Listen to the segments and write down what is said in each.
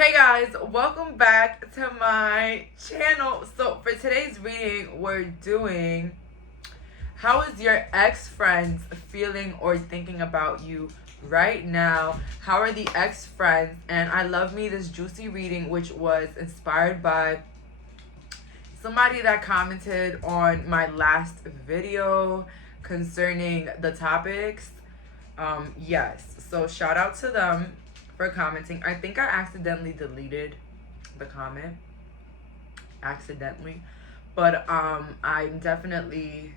Hey guys, welcome back to my channel. So for today's reading, we're doing how is your ex-friends feeling or thinking about you right now? How are the ex-friends? And I love me this juicy reading, which was inspired by somebody that commented on my last video concerning the topics. Yes, so shout out to them for commenting. I think I accidentally deleted the comment accidentally, but I'm definitely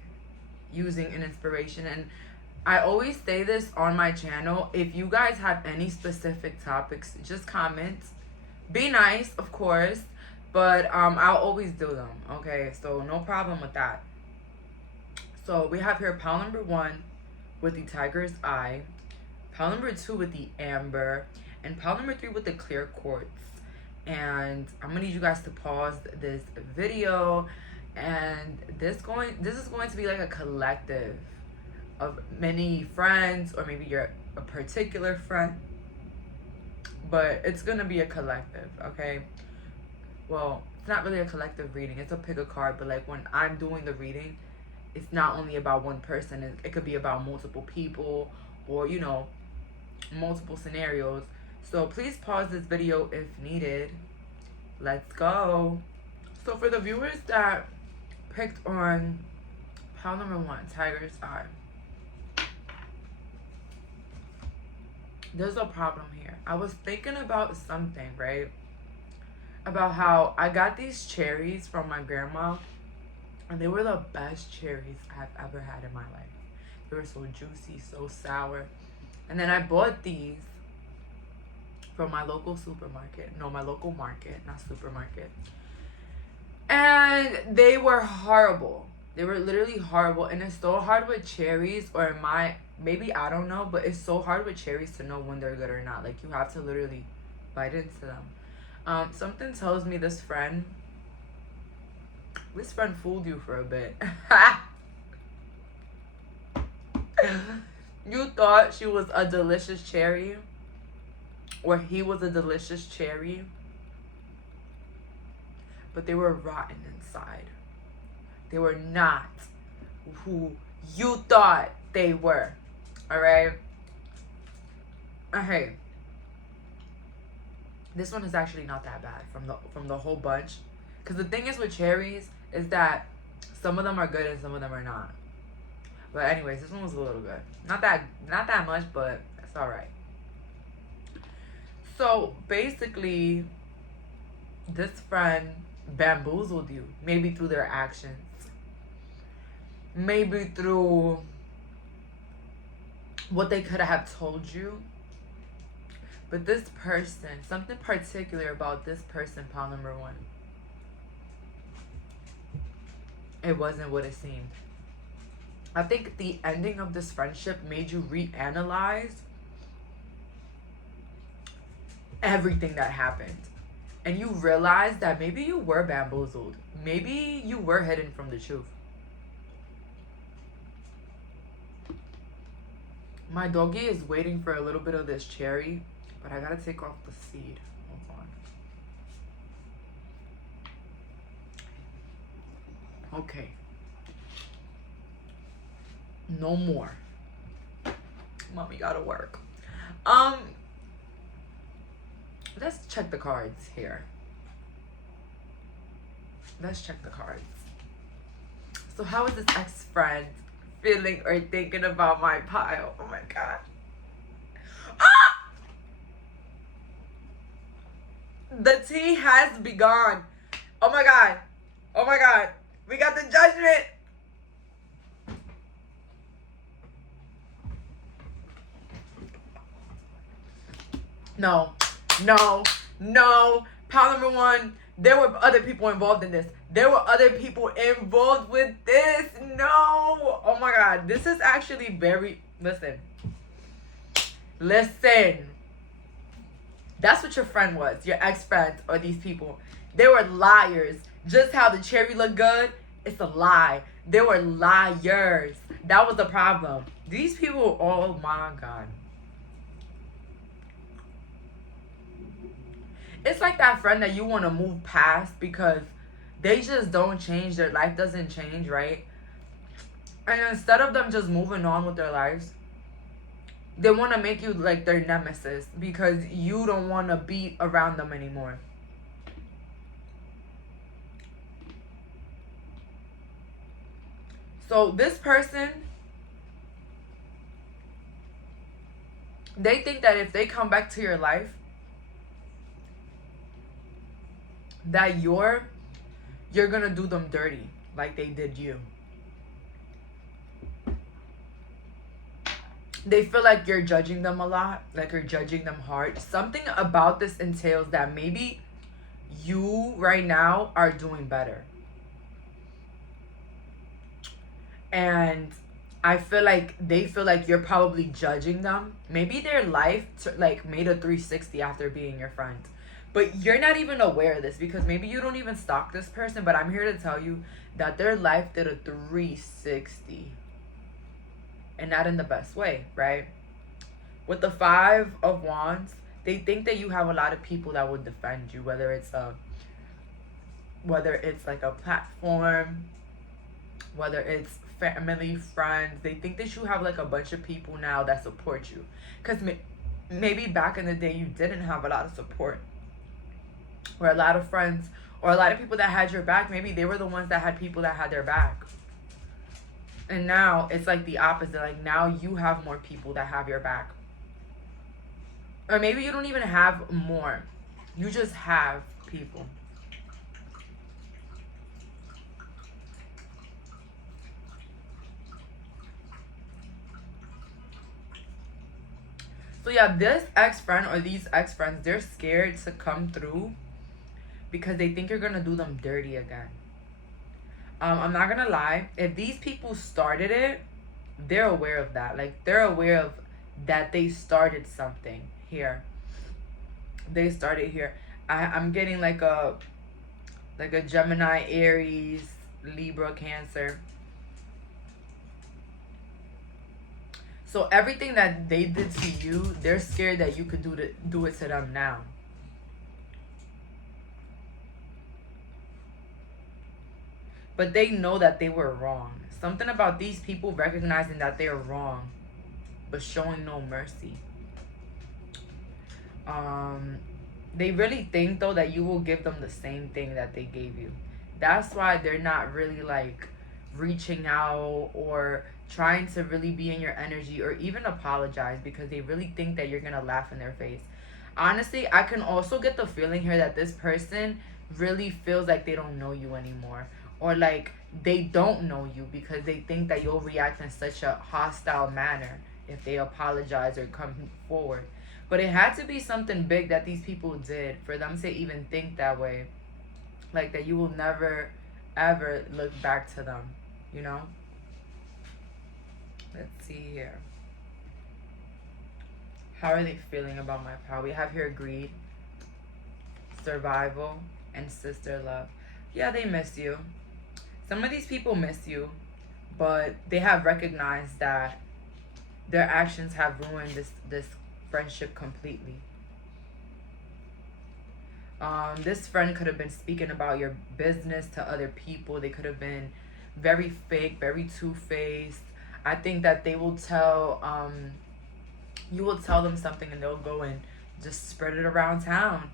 using an inspiration, and I always say this on my channel. If you guys have any specific topics, just comment. Be nice, of course, but I'll always do them. Okay, so no problem with that. So we have here pile number 1 with the tiger's eye, pile number 2 with the amber, and pile number 3 with the clear quartz. And I'm gonna need you guys to pause this video, and this is going to be like a collective of many friends, or maybe you're a particular friend, but it's gonna be a collective. Okay, well, it's not really a collective reading, it's a pick a card, but like when I'm doing the reading, it's not only about one person, it could be about multiple people, or you know, multiple scenarios. So please pause this video if needed. Let's go. So for the viewers that picked on pile number 1, tiger's eye, there's a problem here. I was thinking about something, right? About how I got these cherries from my grandma, and they were the best cherries I've ever had in my life. They were so juicy, so sour. And then I bought these from my local supermarket. No, my local market, not supermarket. And they were horrible. They were literally horrible. And it's so hard with cherries, or maybe I don't know, but it's so hard with cherries to know when they're good or not. Like, you have to literally bite into them. Something tells me this friend fooled you for a bit. You thought she was a delicious cherry, or he was a delicious cherry, but they were rotten inside. They were not who you thought they were. All right? Okay. This one is actually not that bad from the whole bunch. Because the thing is with cherries is that some of them are good and some of them are not. But anyways, this one was a little good. Not that much, but it's all right. So basically, this friend bamboozled you. Maybe through their actions. Maybe through what they could have told you. But this person, something particular about this person, pile number 1. It wasn't what it seemed. I think the ending of this friendship made you reanalyze everything that happened. And you realized that maybe you were bamboozled. Maybe you were hidden from the truth. My doggy is waiting for a little bit of this cherry, but I gotta take off the seed. Hold on. Okay. No more. Mommy gotta work. Let's check the cards here. Let's check the cards. So how is this ex-friend feeling or thinking about my pile? Oh my god. Ah! The tea has begun. Oh my god. Oh my god. We got the judgment. No. Pile number 1, there were other people involved in this. There were other people involved with this. No. Oh my god. This is actually very... Listen. That's what your friend was. Your ex-friends or these people. They were liars. Just how the cherry looked good, it's a lie. They were liars. That was the problem. These people, oh my god. It's like that friend that you want to move past because they just don't change. Their life doesn't change, right? And instead of them just moving on with their lives, they want to make you like their nemesis because you don't want to be around them anymore. So this person, they think that if they come back to your life, that you're gonna do them dirty like they did you. They feel like you're judging them a lot, like you're judging them hard. Something about this entails that maybe you right now are doing better. And I feel like they feel like you're probably judging them. Maybe their life like made a 360 after being your friend. But you're not even aware of this because maybe you don't even stalk this person. But I'm here to tell you that their life did a 360. And not in the best way, right? With the 5 of Wands, they think that you have a lot of people that will defend you, whether it's like a platform, whether it's family, friends. They think that you have like a bunch of people now that support you. Because maybe back in the day you didn't have a lot of support, or a lot of friends, or a lot of people that had your back. Maybe they were the ones that had people that had their back. And now it's like the opposite. Like now you have more people that have your back. Or maybe you don't even have more. You just have people. So yeah, this ex-friend or these ex-friends, they're scared to come through because they think you're going to do them dirty again. I'm not gonna lie, if these people started it, they're aware of that. Like they're aware of that they started something here. They started here. I'm getting like a Gemini, Aries, Libra, Cancer. So everything that they did to you, they're scared that you could do it to them now. But they know that they were wrong. Something about these people recognizing that they're wrong, but showing no mercy. They really think, though, that you will give them the same thing that they gave you. That's why they're not really, like, reaching out or trying to really be in your energy or even apologize because they really think that you're going to laugh in their face. Honestly, I can also get the feeling here that this person really feels like they don't know you anymore. Or like they don't know you because they think that you'll react in such a hostile manner if they apologize or come forward. But it had to be something big that these people did for them to even think that way. Like that you will never, ever look back to them, you know? Let's see here. How are they feeling about my power? We have here greed, survival, and sister love. Yeah, they miss you. Some of these people miss you, but they have recognized that their actions have ruined this friendship completely. This friend could have been speaking about your business to other people. They could have been very fake, very two-faced. I think that they will tell, you will tell them something and they'll go and just spread it around town.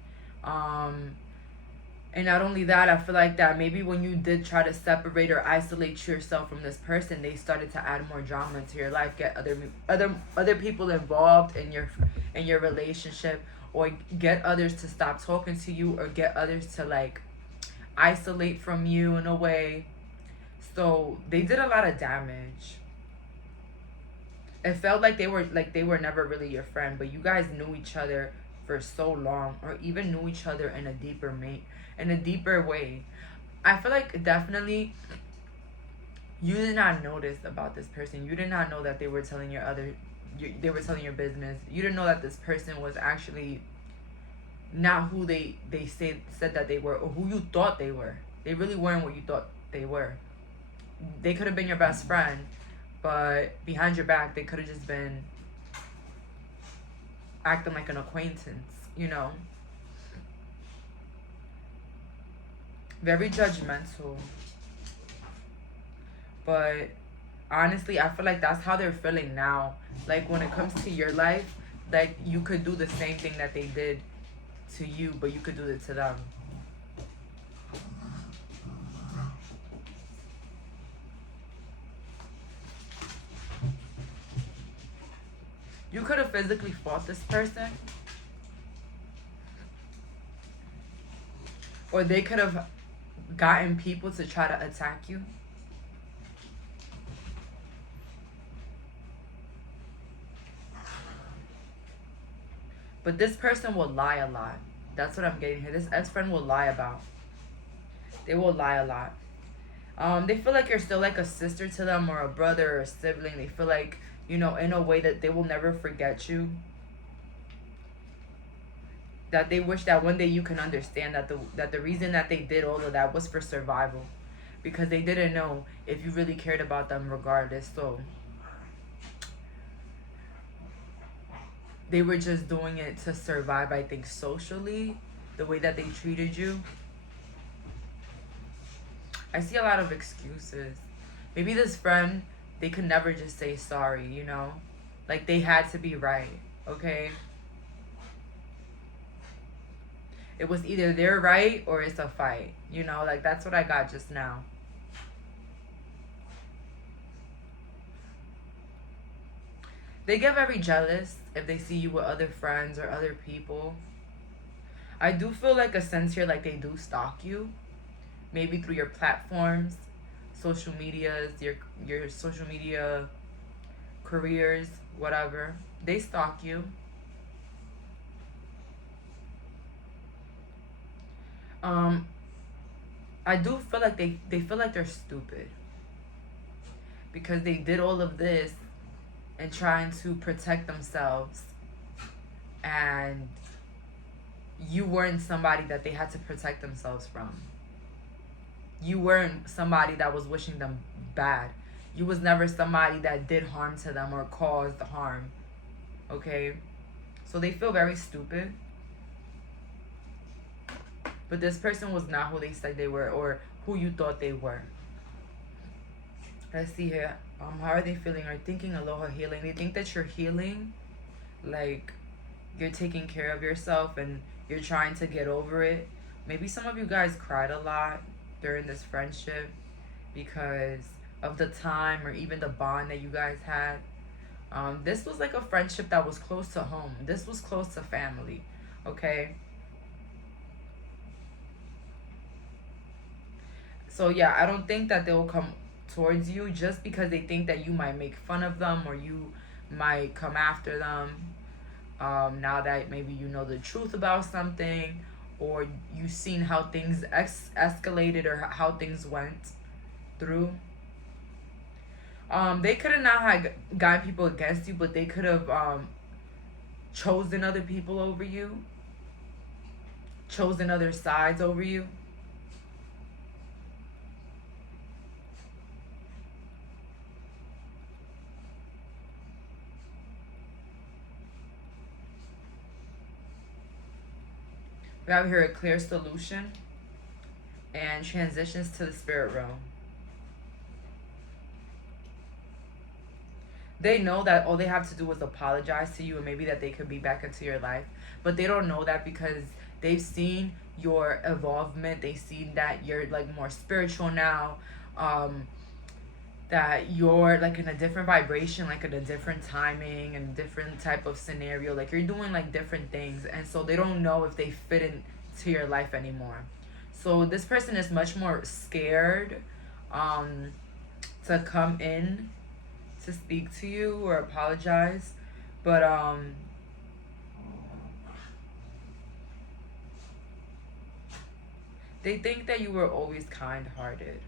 And not only that, I feel like that maybe when you did try to separate or isolate yourself from this person, they started to add more drama into your life, get other people involved in your relationship, or get others to stop talking to you, or get others to like isolate from you in a way. So they did a lot of damage. It felt like they were never really your friend, but you guys knew each other for so long, or even knew each other in a deeper way. I feel like definitely you did not notice about this person. You did not know that they were telling they were telling your business. You didn't know that this person was actually not who they said that they were, or who you thought they were. They really weren't what you thought they were. They could have been your best friend, but behind your back they could have just been acting like an acquaintance, you know. Very judgmental. But honestly, I feel like that's how they're feeling now. Like when it comes to your life, like you could do the same thing that they did to you, but you could do it to them. You could have physically fought this person, or they could have gotten people to try to attack you. But this person will lie a lot. That's what I'm getting here. This ex-friend will lie about. They will lie a lot. They feel like you're still like a sister to them, or a brother or a sibling. They feel like, you know, in a way that they will never forget you. That they wish that one day you can understand that the reason that they did all of that was for survival. Because they didn't know if you really cared about them regardless. So they were just doing it to survive, I think, socially, the way that they treated you. I see a lot of excuses. Maybe this friend, they could never just say sorry, you know? Like, they had to be right, okay? It was either they're right or it's a fight, you know? Like, that's what I got just now. They get very jealous if they see you with other friends or other people. I do feel like a sense here like they do stalk you. Maybe through your platforms, social medias, your social media careers, whatever. They stalk you. I do feel like they feel like they're stupid. Because they did all of this and trying to protect themselves, and you weren't somebody that they had to protect themselves from. You weren't somebody that was wishing them bad. You was never somebody that did harm to them or caused harm. Okay? So they feel very stupid. But this person was not who they said they were, or who you thought they were. Let's see here. How are they feeling? Are thinking aloha healing? They think that you're healing, like you're taking care of yourself and you're trying to get over it. Maybe some of you guys cried a lot during this friendship because of the time or even the bond that you guys had. This was like a friendship that was close to home. This was close to family, okay? So yeah, I don't think that they will come towards you just because they think that you might make fun of them or you might come after them. Now that maybe you know the truth about something, or you've seen how things escalated or how things went through. They could have not had gotten people against you, but they could have chosen other people over you, chosen other sides over you. We have here a clear solution and transitions to the spirit realm. They know that all they have to do is apologize to you, and maybe that they could be back into your life. But they don't know that because they've seen your evolvement. They've seen that you're like more spiritual now. That you're like in a different vibration, like in a different timing and different type of scenario. Like you're doing like different things. And so they don't know if they fit into your life anymore. So this person is much more scared to come in to speak to you or apologize. But they think that you were always kind-hearted,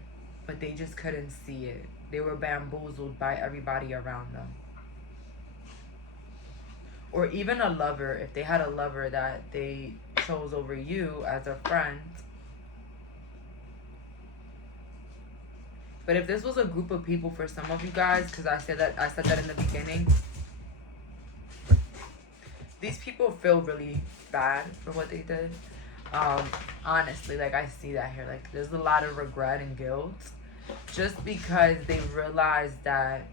but they just couldn't see it. They were bamboozled by everybody around them. Or even a lover, if they had a lover that they chose over you as a friend. But if this was a group of people for some of you guys, because I said that in the beginning, these people feel really bad for what they did. Honestly, like, I see that here. Like, there's a lot of regret and guilt just because they realized that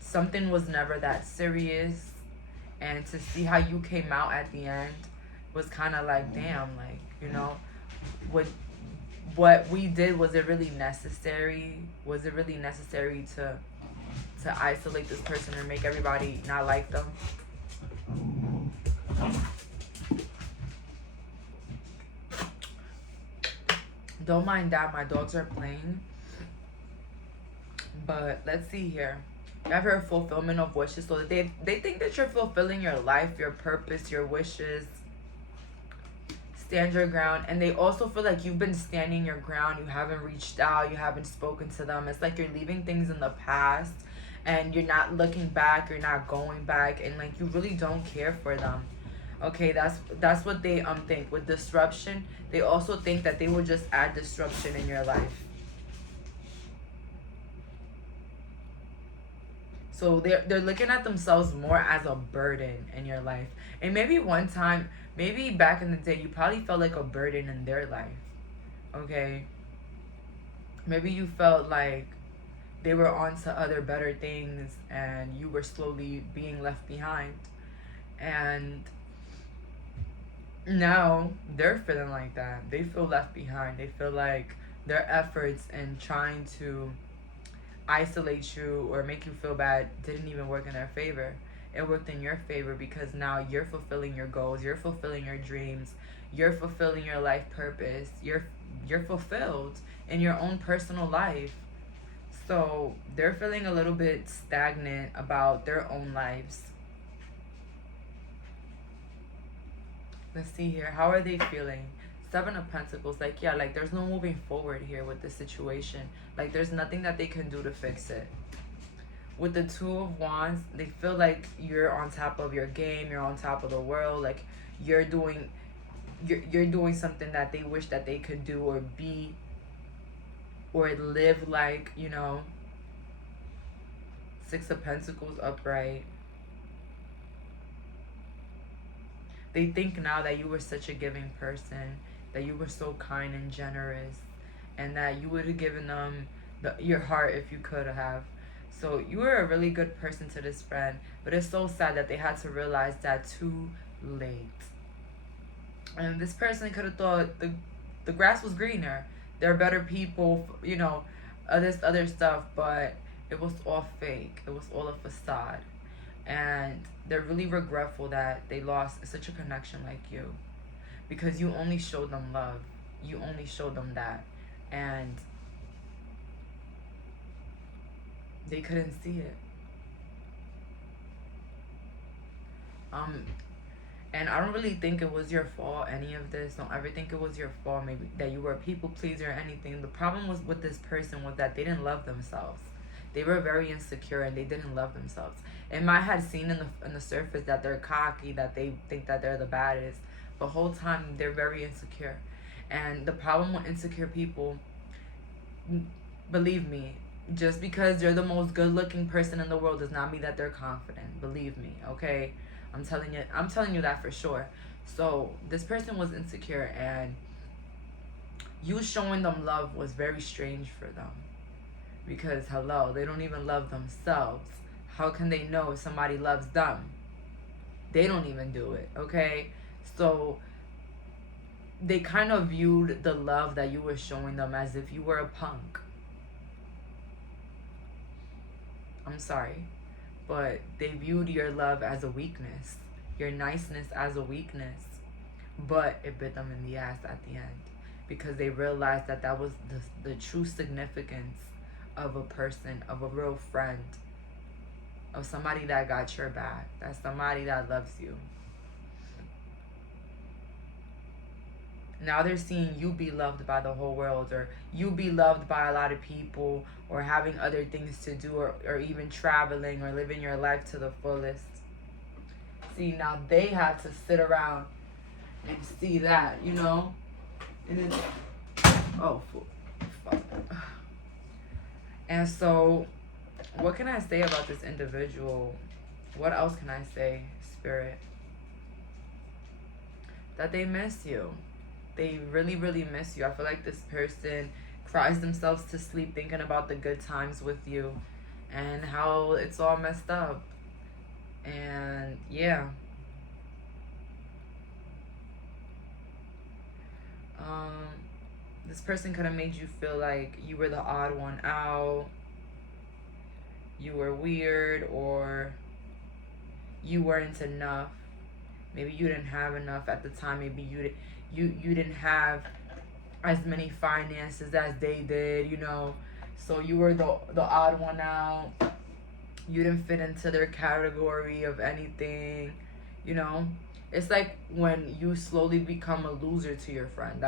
something was never that serious, and to see how you came out at the end was kind of like, damn, like, you know, what we did, was it really necessary? Was it really necessary to isolate this person or make everybody not like them? Don't mind that, my dogs are playing. But let's see here. You have your fulfillment of wishes. So they think that you're fulfilling your life, your purpose, your wishes. Stand your ground. And they also feel like you've been standing your ground. You haven't reached out. You haven't spoken to them. It's like you're leaving things in the past and you're not looking back. You're not going back. And like, you really don't care for them. Okay, that's what they think. With disruption, they also think that they will just add disruption in your life. So they're looking at themselves more as a burden in your life. And maybe one time, maybe back in the day, you probably felt like a burden in their life. Okay? Maybe you felt like they were on to other better things and you were slowly being left behind. And now they're feeling like that. They feel left behind. They feel like their efforts in trying to isolate you or make you feel bad didn't even work in their favor. It worked in your favor because now you're fulfilling your goals, you're fulfilling your dreams, you're fulfilling your life purpose, you're fulfilled in your own personal life. So they're feeling a little bit stagnant about their own lives. Let's see here. How are they feeling? Seven of Pentacles. Like, yeah, like there's no moving forward here with this situation. Like, there's nothing that they can do to fix it. With the Two of Wands, they feel like you're on top of your game. You're on top of the world. Like, you're doing something that they wish that they could do or be or live like, you know. Six of Pentacles upright. They think now that you were such a giving person, that you were so kind and generous, and that you would have given them your heart if you could have. So you were a really good person to this friend, but it's so sad that they had to realize that too late. And this person could have thought the grass was greener. They're better people, you know, this other stuff, but it was all fake. It was all a facade. And they're really regretful that they lost such a connection like you, because you only showed them love. You only showed them that. And they couldn't see it. And I don't really think it was your fault, any of this. Don't ever think it was your fault, maybe that you were a people pleaser or anything. The problem was with this person was that they didn't love themselves. They were very insecure and they didn't love themselves. And might have seen in the surface that they're cocky, that they think that they're the baddest. The whole time they're very insecure. And the problem with insecure people, believe me, just because they're the most good-looking person in the world does not mean that they're confident. Believe me, okay? I'm telling you that for sure. So this person was insecure, and you showing them love was very strange for them. Because, hello, they don't even love themselves. How can they know if somebody loves them? They don't even do it, okay? So they kind of viewed the love that you were showing them as if you were a punk. I'm sorry, but they viewed your love as a weakness, your niceness as a weakness. But it bit them in the ass at the end, because they realized that that was the true significance of a person, of a real friend, of somebody that got your back, that's somebody that loves you. Now they're seeing you be loved by the whole world, or you be loved by a lot of people, or having other things to do, or even traveling, or living your life to the fullest. See, now they have to sit around and see that, you know? And then, oh, fuck. And so, what can I say about this individual? What else can I say, Spirit? that they miss you. They really, really miss you. I feel like this person cries themselves to sleep thinking about the good times with you and how it's all messed up. And yeah. Um, this person could have made you feel like you were the odd one out, you were weird, or you weren't enough. Maybe you didn't have enough at the time. Maybe you didn't have as many finances as they did, you know. So you were the odd one out. You didn't fit into their category of anything, you know. It's like when you slowly become a loser to your friend.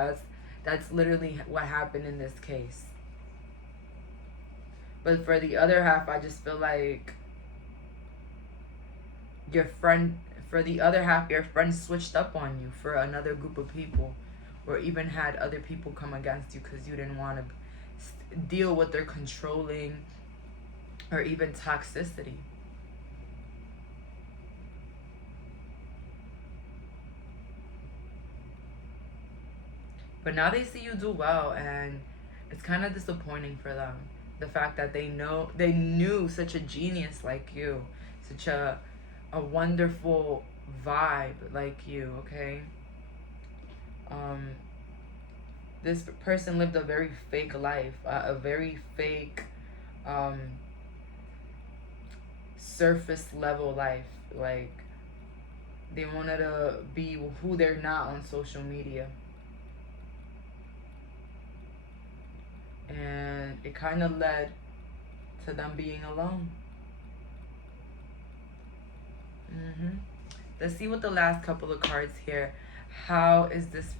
That's literally what happened in this case. But for the other half, I just feel like your friend, for the other half, your friend switched up on you for another group of people, or even had other people come against you because you didn't want to deal with their controlling or even toxicity. But now they see you do well, and it's kind of disappointing for them. The fact that they knew such a genius like you, such a wonderful vibe like you, okay? This person lived a very fake life, a very fake surface level life. Like, they wanted to be who they're not on social media. And it kind of led to them being alone. Let's see what the last couple of cards here. How is this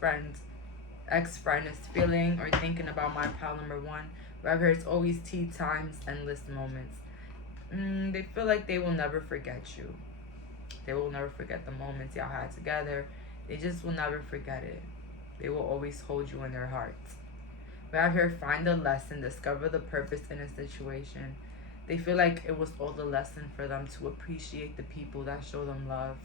ex-friend is feeling or thinking about my pile number 1? Right here, it's always tea times, endless moments. They feel like they will never forget you. They will never forget the moments y'all had together. They just will never forget it. They will always hold you in their hearts. We have here, find a lesson, discover the purpose in a situation. They feel like it was all the lesson for them to appreciate the people that show them love.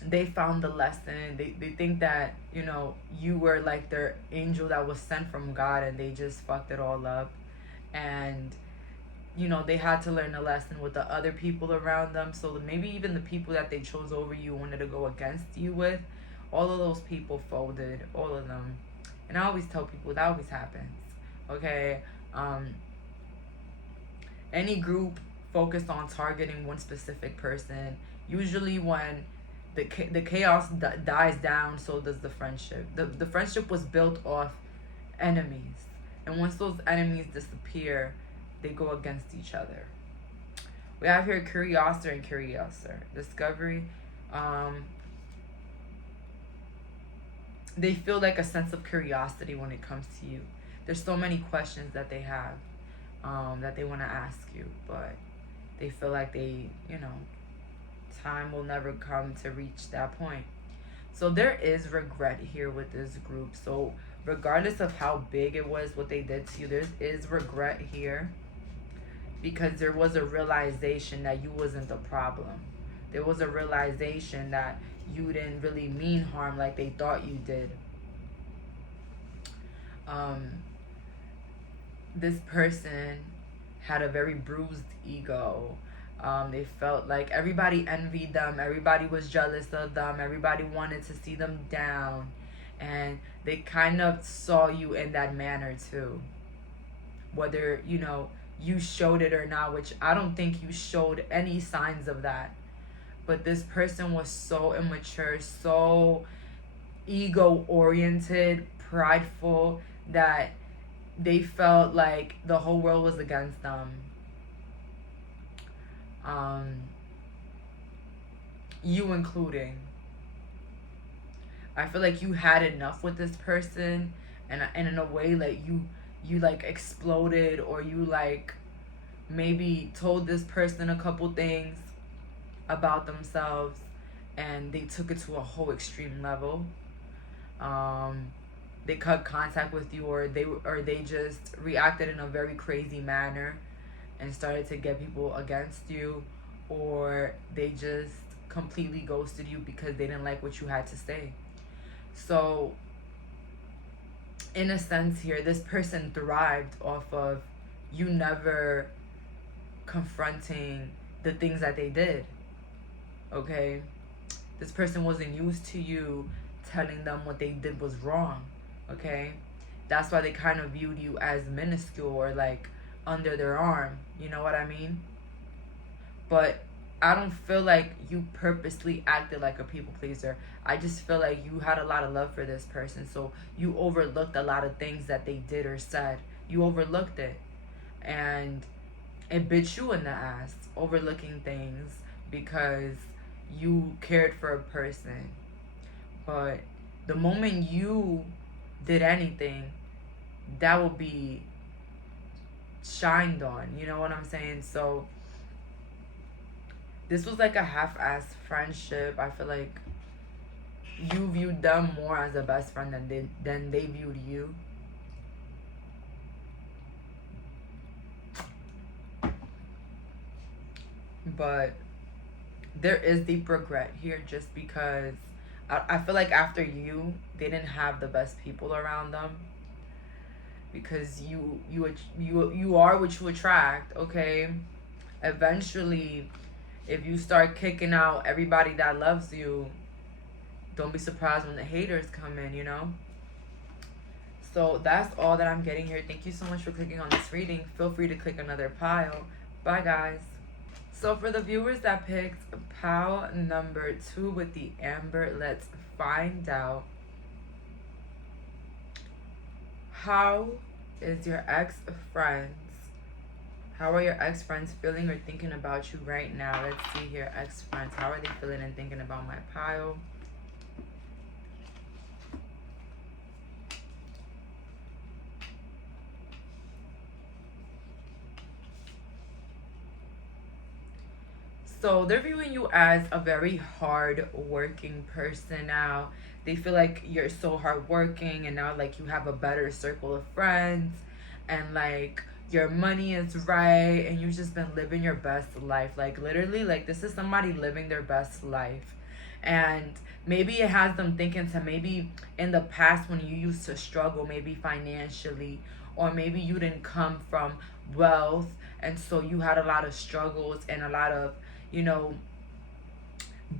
They found the lesson. They think that, you know, you were like their angel that was sent from God, and they just fucked it all up. And, you know, they had to learn a lesson with the other people around them. So maybe even the people that they chose over you, wanted to go against you with, all of those people folded, all of them. And I always tell people that always happens, okay? Any group focused on targeting one specific person, usually when the chaos dies down, so does the friendship. The friendship was built off enemies. And once those enemies disappear, they go against each other. We have here curiosity and curiouser. Discovery. They feel like a sense of curiosity when it comes to you. There's so many questions that they have that they want to ask you, but they feel like they, you know, time will never come to reach that point. So there is regret here with this group. So regardless of how big it was, what they did to you, there is regret here, because there was a realization that you wasn't the problem. There was a realization that you didn't really mean harm like they thought you did. This person had a very bruised ego. They felt like everybody envied them, everybody was jealous of them, everybody wanted to see them down, and they kind of saw you in that manner too. Whether, you know, you showed it or not, which I don't think you showed any signs of that. But this person was so immature, so ego-oriented, prideful, that they felt like the whole world was against them. You including. I feel like you had enough with this person, and in a way, like you like exploded, or you like maybe told this person a couple things about themselves, and they took it to a whole extreme level. They cut contact with you, or they just reacted in a very crazy manner and started to get people against you, or they just completely ghosted you because they didn't like what you had to say. So in a sense here, this person thrived off of you never confronting the things that they did. Okay? This person wasn't used to you telling them what they did was wrong. Okay? That's why they kind of viewed you as minuscule or like under their arm. You know what I mean? But I don't feel like you purposely acted like a people pleaser. I just feel like you had a lot of love for this person. So you overlooked a lot of things that they did or said. You overlooked it. And it bit you in the ass, overlooking things because you cared for a person. But the moment you did anything, that will be shined on. You know what I'm saying? So this was like a half-assed friendship. I feel like you viewed them more as a best friend than they viewed you. But there is deep regret here just because I feel like after you, they didn't have the best people around them. Because you are what you attract, okay? Eventually, if you start kicking out everybody that loves you, don't be surprised when the haters come in, you know? So that's all that I'm getting here. Thank you so much for clicking on this reading. Feel free to click another pile. Bye, guys. So for the viewers that picked pile number 2 with the amber, let's find out. How is your ex-friends? How are your ex-friends feeling or thinking about you right now? Let's see here, ex-friends. How are they feeling and thinking about my pile? So they're viewing you as a very hard-working person now. They feel like you're so hardworking and now like you have a better circle of friends and like your money is right and you've just been living your best life. Like literally, like this is somebody living their best life. And maybe it has them thinking to maybe in the past when you used to struggle, maybe financially, or maybe you didn't come from wealth and so you had a lot of struggles and a lot of, you know,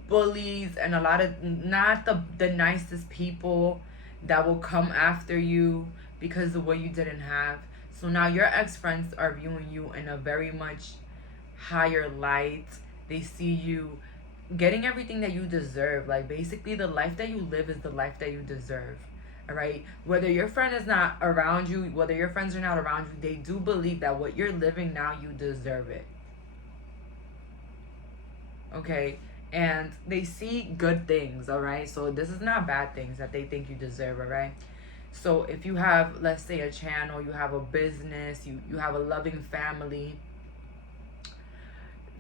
bullies and a lot of not the nicest people that will come after you because of what you didn't have. So now your ex-friends are viewing you in a very much higher light. They see you getting everything that you deserve. Like basically the life that you live is the life that you deserve. All right, whether your friend is not around you, whether your friends are not around you, they do believe that what you're living now, you deserve it. Okay, and they see good things. All right, so this is not bad things that they think you deserve. All right, so if you have, let's say, a channel, you have a business, you have a loving family,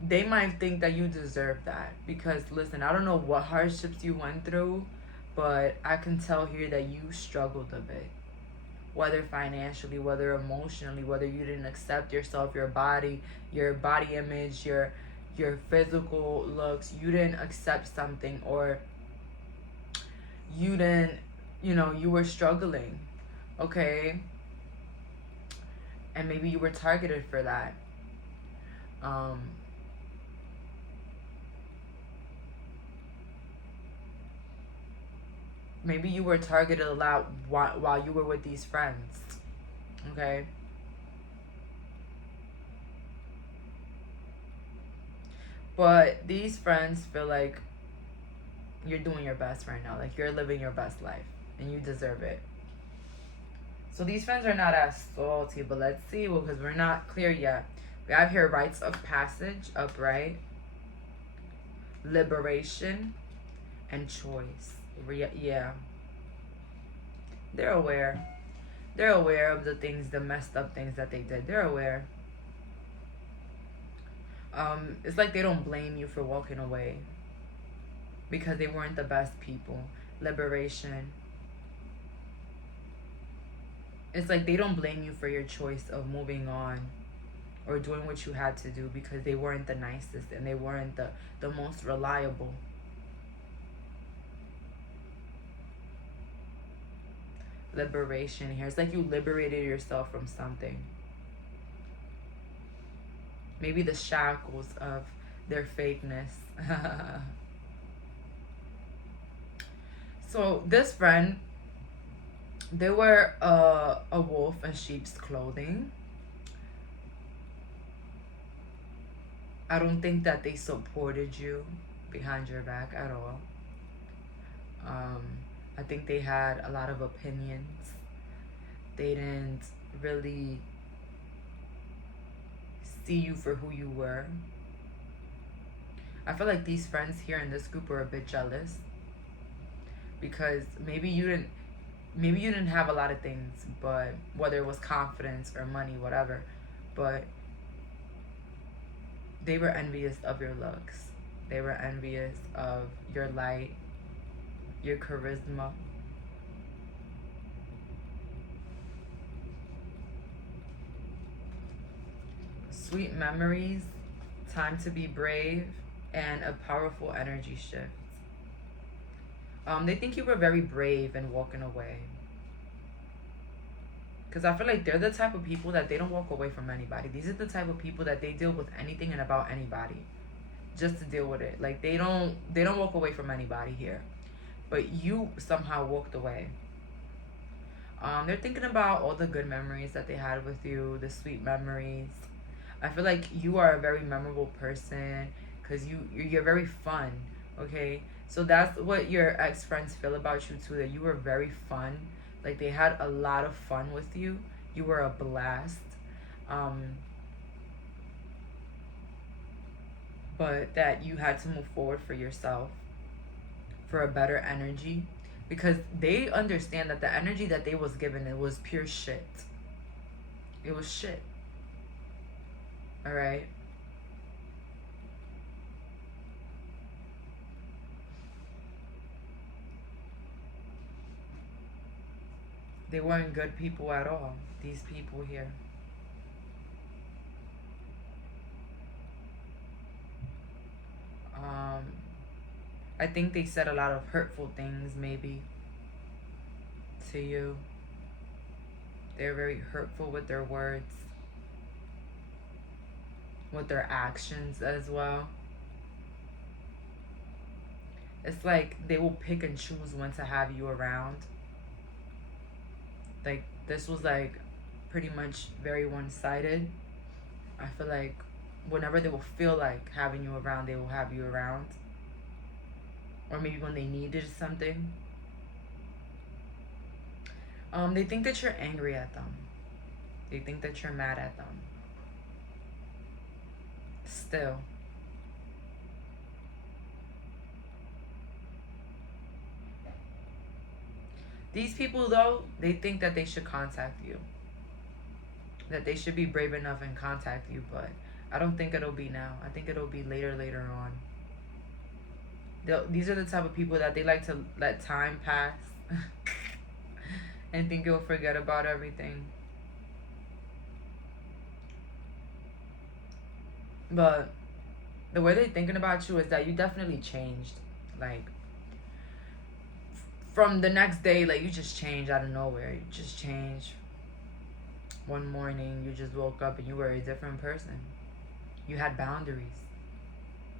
they might think that you deserve that. Because listen, I don't know what hardships you went through, but I can tell here that you struggled a bit, whether financially, whether emotionally, whether you didn't accept yourself, your body image, your physical looks, you didn't accept something, or you didn't, you know, you were struggling, okay? And maybe you were targeted for that. Maybe you were targeted a lot while you were with these friends, okay? But these friends feel like you're doing your best right now. Like you're living your best life and you deserve it. So these friends are not as salty, but let's see, well, because we're not clear yet. We have here rites of passage, upright, liberation, and choice. Yeah. They're aware. They're aware of the things, the messed up things that they did. They're aware. It's like they don't blame you for walking away because they weren't the best people. Liberation. It's like they don't blame you for your choice of moving on or doing what you had to do because they weren't the nicest and they weren't the most reliable. Liberation here. It's like you liberated yourself from something. Maybe the shackles of their fakeness. So this friend, they were a wolf in sheep's clothing. I don't think that they supported you behind your back at all. I think they had a lot of opinions. They didn't really see you for who you were. I feel like these friends here in this group were a bit jealous because maybe you didn't have a lot of things, but whether it was confidence or money, whatever, but they were envious of your looks. They were envious of your light, your charisma. Sweet memories, time to be brave, and a powerful energy shift. They think you were very brave in walking away. Because I feel like they're the type of people that they don't walk away from anybody. These are the type of people that they deal with anything and about anybody just to deal with it. Like they don't walk away from anybody here. But you somehow walked away. They're thinking about all the good memories that they had with you, the sweet memories. I feel like you are a very memorable person because you're very fun, okay? So that's what your ex-friends feel about you too, that you were very fun. Like they had a lot of fun with you. You were a blast. But that you had to move forward for yourself, for a better energy, because they understand that the energy that they was given, it was pure shit. It was shit. All right. They weren't good people at all, these people here. I think they said a lot of hurtful things maybe to you. They're very hurtful with their words, with their actions as well. It's like they will pick and choose when to have you around. Like this was like pretty much very one-sided. I feel like whenever they will feel like having you around, they will have you around. Or maybe when they needed something. They think that you're angry at them. They think that you're mad at them. Still. These people though, they think that they should contact you. That they should be brave enough and contact you, but I don't think it'll be now. I think it'll be later on. These are the type of people that they like to let time pass and think you'll forget about everything. But the way they're thinking about you is that you definitely changed. Like, from the next day, like, you just changed out of nowhere. You just changed. One morning, you just woke up and you were a different person. You had boundaries.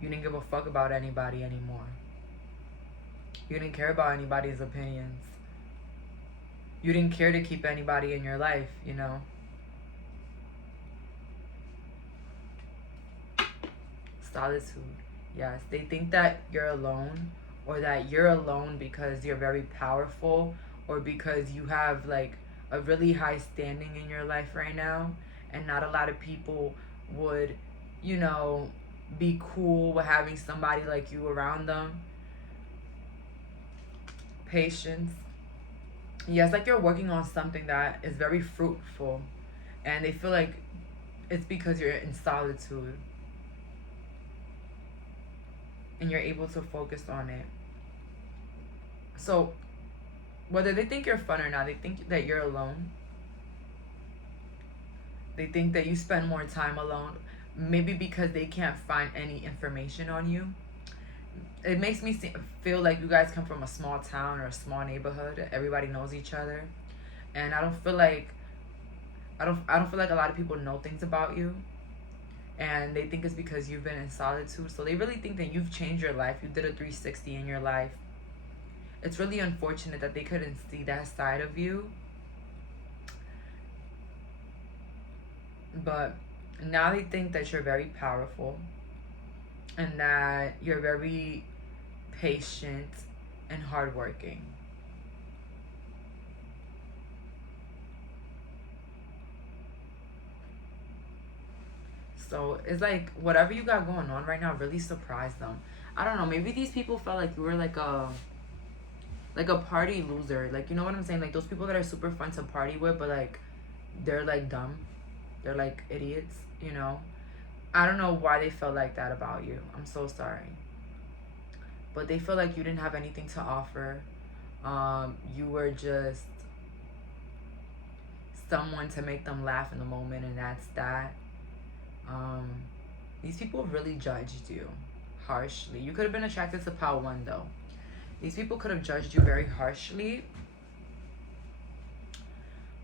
You didn't give a fuck about anybody anymore. You didn't care about anybody's opinions. You didn't care to keep anybody in your life, you know? Solitude. Yes, they think that you're alone, or that you're alone because you're very powerful, or because you have like a really high standing in your life right now, and not a lot of people would, you know, be cool with having somebody like you around them. Patience. Yes, like you're working on something that is very fruitful, and they feel like it's because you're in solitude and you're able to focus on it. So whether they think you're fun or not, they think that you're alone. They think that you spend more time alone. Maybe because they can't find any information on you. It makes me feel like you guys come from a small town or a small neighborhood. Everybody knows each other. And I don't feel like I don't feel like a lot of people know things about you. And they think it's because you've been in solitude. So they really think that you've changed your life. You did a 360 in your life. It's really unfortunate that they couldn't see that side of you. But now they think that you're very powerful and that you're very patient and hardworking. So it's like whatever you got going on right now really surprised them. I don't know, maybe these people felt like you were like a party loser. Like, you know what I'm saying? Like those people that are super fun to party with, but like they're like dumb. They're like idiots, you know? I don't know why they felt like that about you. I'm so sorry. But they feel like you didn't have anything to offer. You were just someone to make them laugh in the moment, and that's that. These people really judged you harshly. You could have been attracted to pile one though. These people could have judged you very harshly,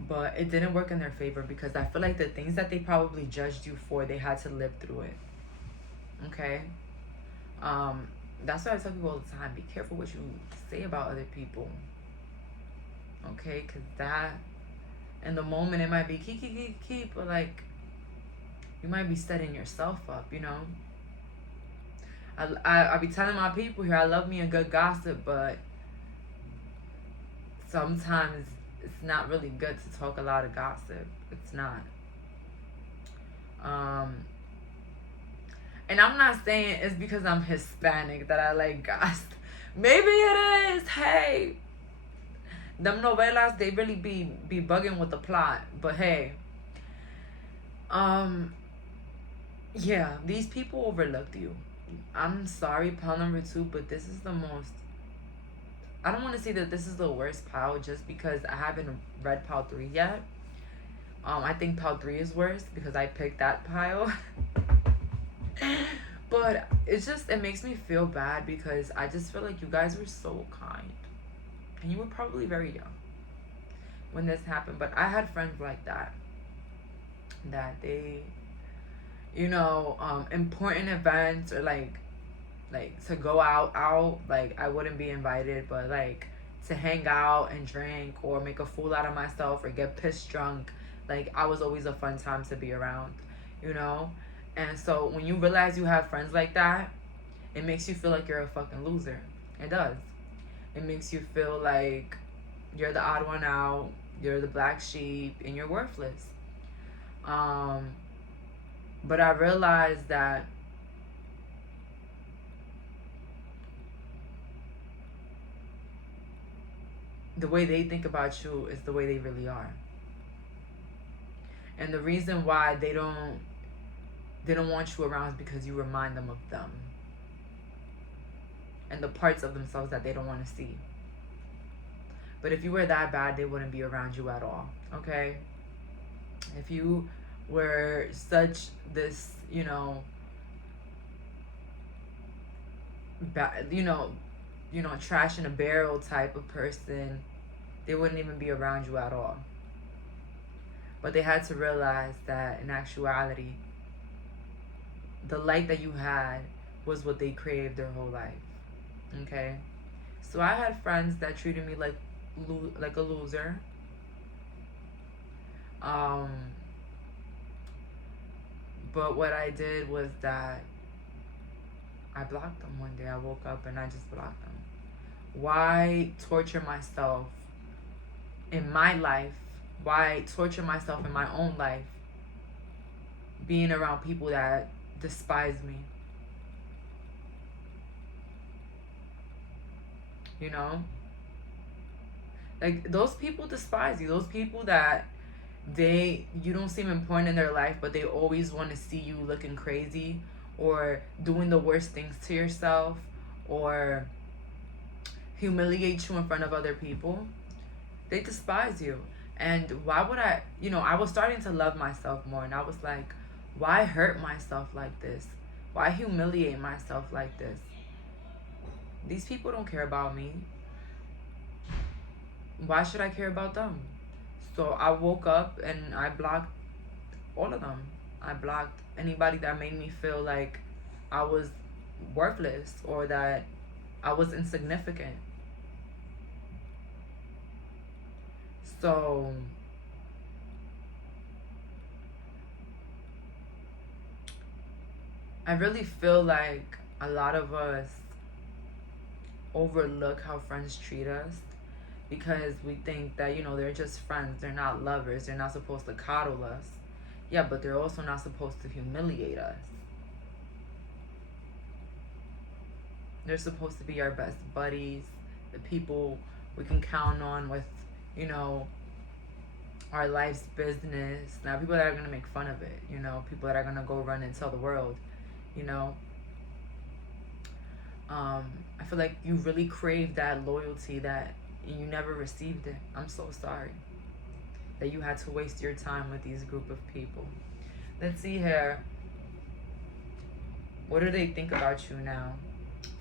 but it didn't work in their favor because I feel like the things that they probably judged you for, they had to live through it. Okay? That's why I tell people all the time, be careful what you say about other people. Okay? Because that, in the moment, it might be keep, but like, you might be setting yourself up, you know? I be telling my people here, I love me a good gossip, but sometimes it's not really good to talk a lot of gossip. It's not. And I'm not saying it's because I'm Hispanic that I like gossip. Maybe it is. Hey, them novelas, they really be bugging with the plot. But hey, yeah, these people overlooked you. I'm sorry, pile number 2, but this is the most, I don't want to say that this is the worst pile just because I haven't read pile 3 yet. I think pile 3 is worse because I picked that pile. But it's just, it makes me feel bad because I just feel like you guys were so kind. And you were probably very young when this happened. But I had friends like that. That they, you know, important events or like to go out, like I wouldn't be invited, but like to hang out and drink or make a fool out of myself or get pissed drunk, like I was always a fun time to be around, you know? And so when you realize you have friends like that, it makes you feel like you're a fucking loser. It does. It makes you feel like you're the odd one out, you're the black sheep, and you're worthless. But I realized that the way they think about you is the way they really are. And the reason why they don't want you around is because you remind them of them. And the parts of themselves that they don't want to see. But if you were that bad, they wouldn't be around you at all. Okay? If you were such this, you know, trash in a barrel type of person, they wouldn't even be around you at all. But they had to realize that in actuality, the light that you had was what they craved their whole life. Okay? So I had friends that treated me like a loser. But what I did was that I blocked them one day. I woke up and I just blocked them. Why torture myself in my life? Why torture myself in my own life being around people that despise me? You know? Like, those people despise you. Those people that you don't seem important in their life, but they always want to see you looking crazy or doing the worst things to yourself or humiliate you in front of other people. They despise you. And why would I, I was starting to love myself more. And I was like, why hurt myself like this? Why humiliate myself like this? These people don't care about me. Why should I care about them? So I woke up and I blocked all of them. I blocked anybody that made me feel like I was worthless or that I was insignificant. So I really feel like a lot of us overlook how friends treat us because we think that, they're just friends. They're not lovers. They're not supposed to coddle us. Yeah, but they're also not supposed to humiliate us. They're supposed to be our best buddies, the people we can count on with, our life's business. Now, people that are going to make fun of it, people that are going to go run and tell the world, I feel like you really crave that loyalty that you never received it. I'm so sorry that you had to waste your time with these group of people. Let's see here. What do they think about you now?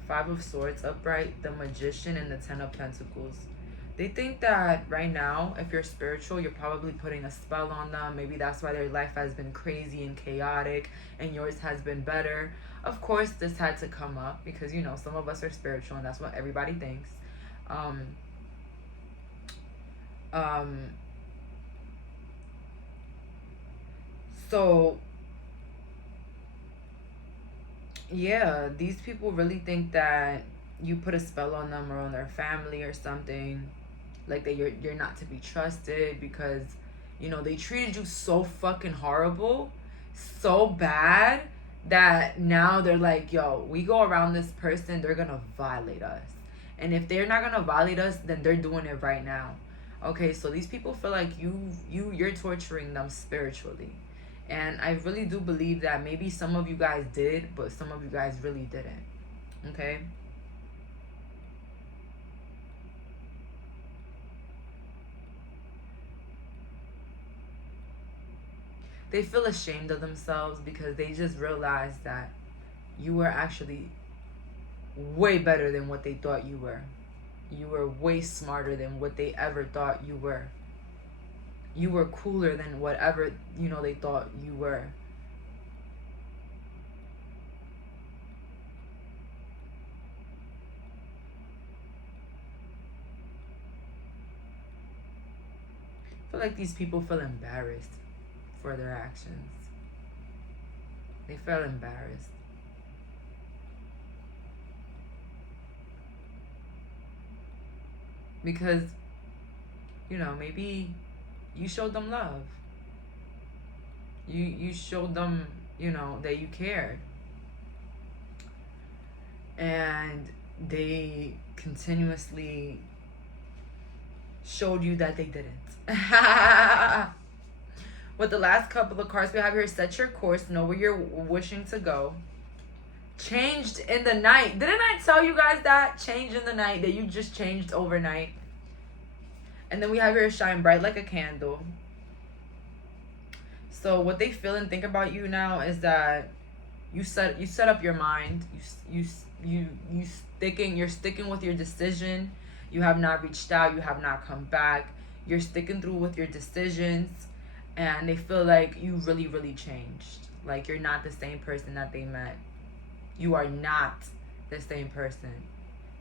5 of Swords upright, the Magician, and the 10 of Pentacles. They think that right now, if you're spiritual, you're probably putting a spell on them. Maybe that's why their life has been crazy and chaotic and yours has been better. Of course, this had to come up because, some of us are spiritual and that's what everybody thinks. So, yeah, these people really think that you put a spell on them or on their family or something. Like that you're not to be trusted because, they treated you so fucking horrible, so bad that now they're like, yo, we go around this person, they're gonna violate us. And if they're not gonna violate us, then they're doing it right now. Okay, so these people feel like you're torturing them spiritually. And I really do believe that maybe some of you guys did, but some of you guys really didn't. Okay? They feel ashamed of themselves because they just realized that you were actually way better than what they thought you were. You were way smarter than what they ever thought you were. You were cooler than whatever, they thought you were. I feel like these people feel embarrassed for their actions. They felt embarrassed. Because, maybe you showed them love. You showed them, that you cared. And they continuously showed you that they didn't. With the last couple of cards we have here, set your course, know where you're wishing to go. Changed in the night. Didn't I tell you guys that? Changed in the night, that you just changed overnight. And then we have here, shine bright like a candle. So what they feel and think about you now is that you set up your mind. You're sticking with your decision. You have not reached out. You have not come back. You're sticking through with your decisions. And they feel like you really, really changed. Like you're not the same person that they met. You are not the same person.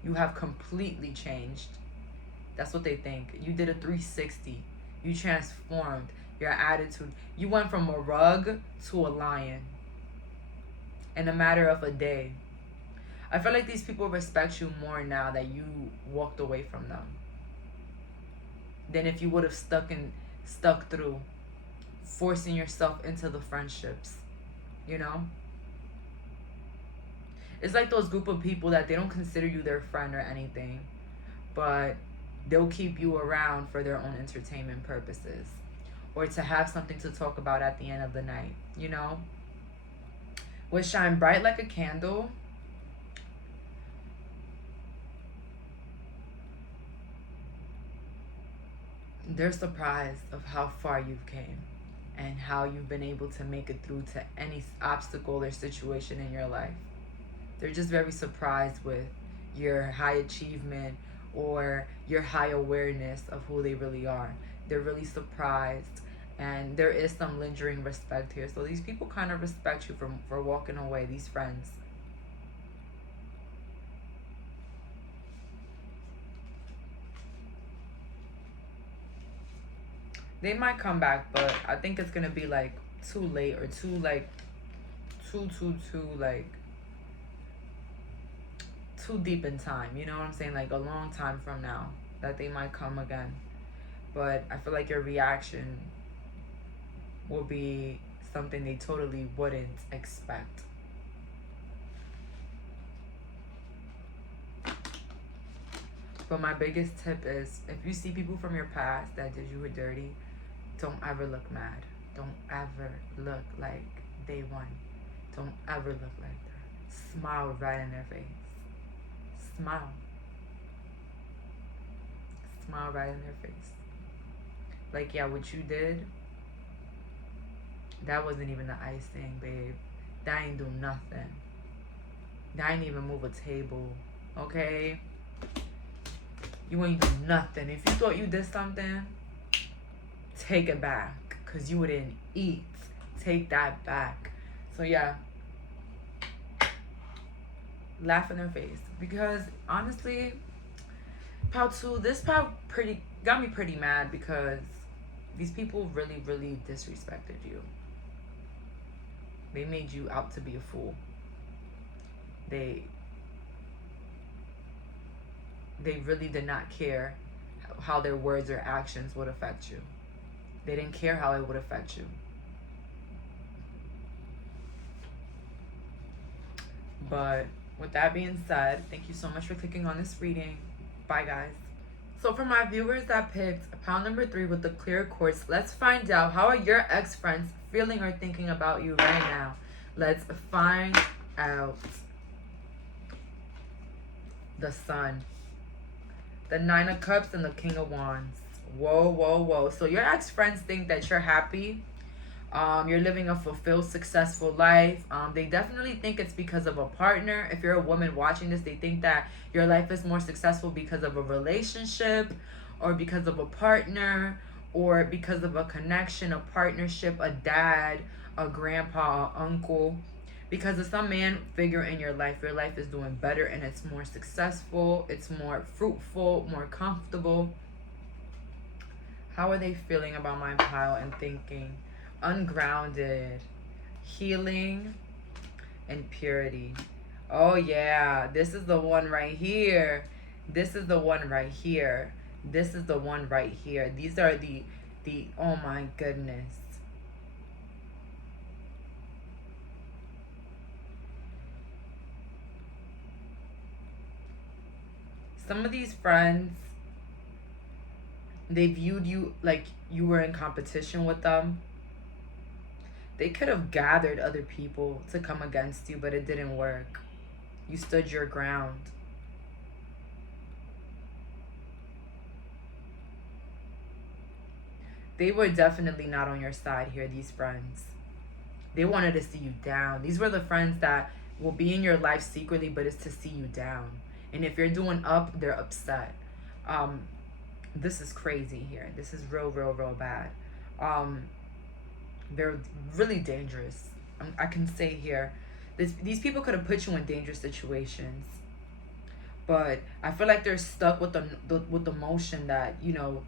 You have completely changed. That's what they think. You did a 360. You transformed your attitude. You went from a rug to a lion in a matter of a day. I feel like these people respect you more now that you walked away from them than if you would have stuck through, forcing yourself into the friendships, It's like those group of people that they don't consider you their friend or anything, but they'll keep you around for their own entertainment purposes or to have something to talk about at the end of the night, With shine bright like a candle, they're surprised of how far you've came and how you've been able to make it through to any obstacle or situation in your life. They're just very surprised with your high achievement or your high awareness of who they really are. They're really surprised, and there is some lingering respect here. So these people kind of respect you for walking away, these friends. They might come back, but I think it's gonna be like too late, or too like too like too deep in time. You know what I'm saying? Like a long time from now that they might come again. But I feel like your reaction will be something they totally wouldn't expect. But my biggest tip is, if you see people from your past that did you dirty, don't ever look mad. Don't ever look like they won. Don't ever look like that. Smile right in their face. Smile. Smile right in their face. Like, yeah, what you did, that wasn't even the icing, babe. That ain't do nothing. That ain't even move a table, okay? You ain't do nothing. If you thought you did something, take it back, because you didn't eat. Take that back. So, yeah. Laugh in their face. Because, honestly, Pal 2, this Pal got me pretty mad, because these people really, really disrespected you. They made you out to be a fool. They really did not care how their words or actions would affect you. They didn't care how it would affect you. But with that being said, thank you so much for clicking on this reading. Bye, guys. So for my viewers that picked pile number 3 with the clear quartz, let's find out, how are your ex-friends feeling or thinking about you right now? Let's find out. The Sun, the 9 of Cups, and the King of Wands. Whoa, whoa, whoa. So your ex-friends think that you're happy. You're living a fulfilled, successful life. They definitely think it's because of a partner. If you're a woman watching this, they think that your life is more successful because of a relationship, or because of a partner, or because of a connection, a partnership, a dad, a grandpa, a uncle. Because of some man figure in your life is doing better, and it's more successful, it's more fruitful, more comfortable. How are they feeling about my pile and thinking? Ungrounded, healing, and purity. Oh yeah, this is the one right here. This is the one right here. This is the one right here. These are the oh my goodness. Some of these friends, they viewed you like you were in competition with them. They could have gathered other people to come against you, but it didn't work. You stood your ground. They were definitely not on your side here, these friends. They wanted to see you down. These were the friends that will be in your life secretly, but it's to see you down. And if you're doing up, they're upset. This is crazy here. This is real, real, real bad. They're really dangerous. I can say here, these people could have put you in dangerous situations, but I feel like they're stuck with the motion that, you know,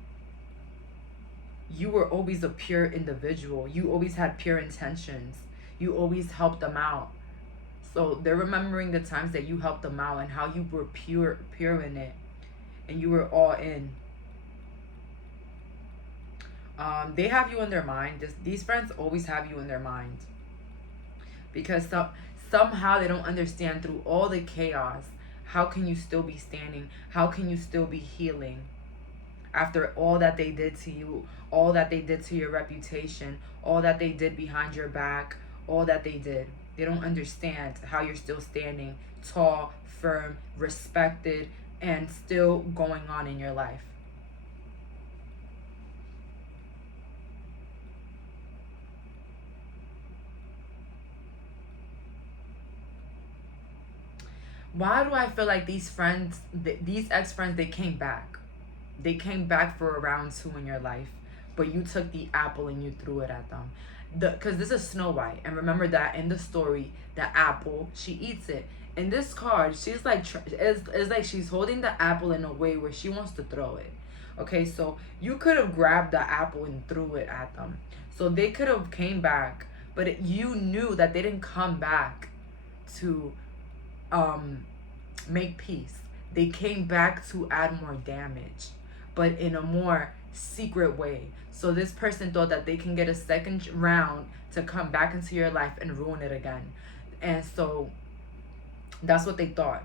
you were always a pure individual. You always had pure intentions. You always helped them out. So they're remembering the times that you helped them out and how you were pure in it, and you were all in. They have you in their mind. These friends always have you in their mind, because somehow they don't understand, through all the chaos, how can you still be standing? How can you still be healing after all that they did to you, all that they did to your reputation, all that they did behind your back, all that they did? They don't understand how you're still standing tall, firm, respected, and still going on in your life. why do I feel like these friends, these ex-friends, they came back? They came back for a round 2 in your life, but you took the apple and you threw it at them. Because this is Snow White, and remember that in the story, the apple, she eats it. In this card, she's like, it's like she's holding the apple in a way where she wants to throw it. Okay, so you could have grabbed the apple and threw it at them. So they could have came back, but you knew that they didn't come back to make peace. They came back to add more damage, but in a more secret way. So this person thought that they can get a second round to come back into your life and ruin it again. And so that's what they thought.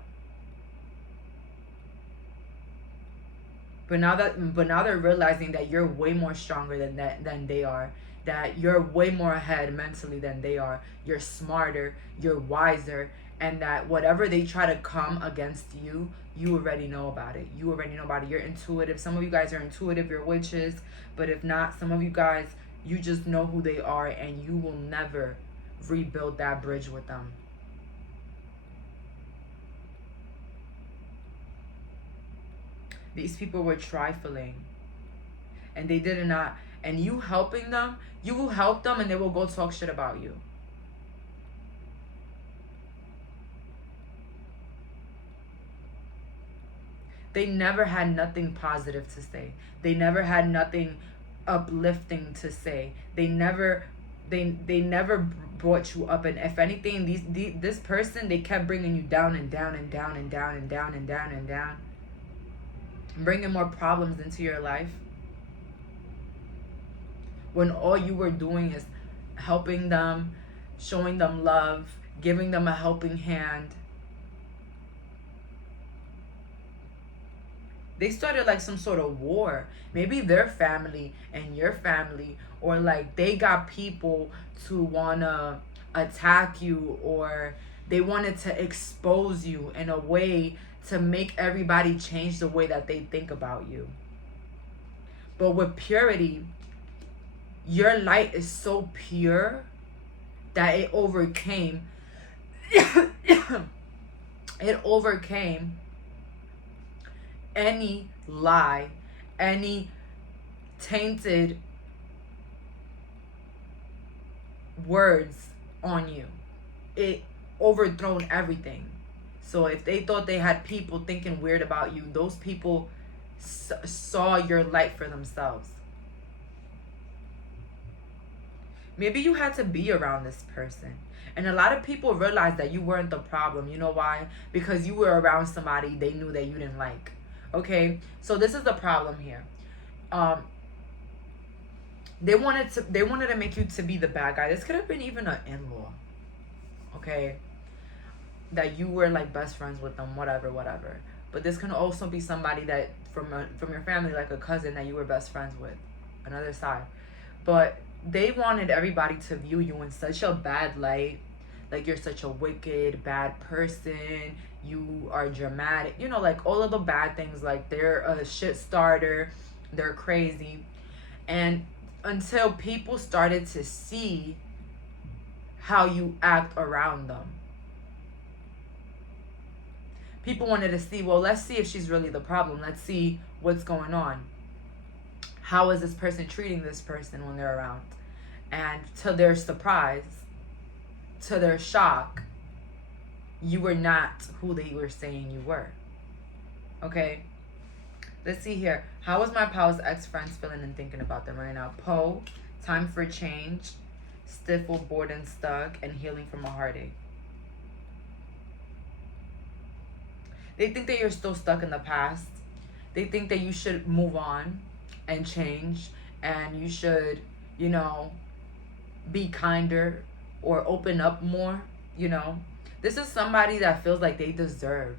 But now they're realizing that you're way more stronger than they are. That you're way more ahead mentally than they are. You're smarter, you're wiser, and that whatever they try to come against you, you already know about it. You already know about it. You're intuitive. Some of you guys are intuitive, you're witches. But if not, some of you guys, you just know who they are, and you will never rebuild that bridge with them. These people were trifling, and they did not. And you helping them, you will help them, and they will go talk shit about you. They never had nothing positive to say. They never had nothing uplifting to say. They never brought you up. And if anything, this person, they kept bringing you down and down and down and down and down and down and down, bringing more problems into your life, when all you were doing is helping them, showing them love, giving them a helping hand. They started like some sort of war. Maybe their family and your family, or like they got people to wanna attack you, or they wanted to expose you in a way to make everybody change the way that they think about you. But with purity, your light is so pure that it overcame it overcame any lie, any tainted words on you. It overthrown everything. So if they thought they had people thinking weird about you, those people saw your light for themselves. Maybe you had to be around this person. And a lot of people realized that you weren't the problem. You know why? Because you were around somebody they knew that you didn't like. Okay? So this is the problem here. They wanted to make you to be the bad guy. This could have been even an in-law. Okay? That you were like best friends with them, whatever. But this can also be somebody that from your family, like a cousin that you were best friends with, another side. But they wanted everybody to view you in such a bad light, like you're such a wicked, bad person, you are dramatic, you know, like all of the bad things, like they're a shit starter, they're crazy. And until people started to see how you act around them, people wanted to see, well, let's see if she's really the problem. Let's see what's going on. How is this person treating this person when they're around? And to their surprise, to their shock, you were not who they were saying you were. Okay? Let's see here. How is my pal's ex-friends feeling and thinking about them right now? Poe, time for change, stifled, bored, and stuck, and healing from a heartache. They think that you're still stuck in the past. They think that you should move on and change, and you should, you know, be kinder or open up more, you know. This is somebody that feels like they deserve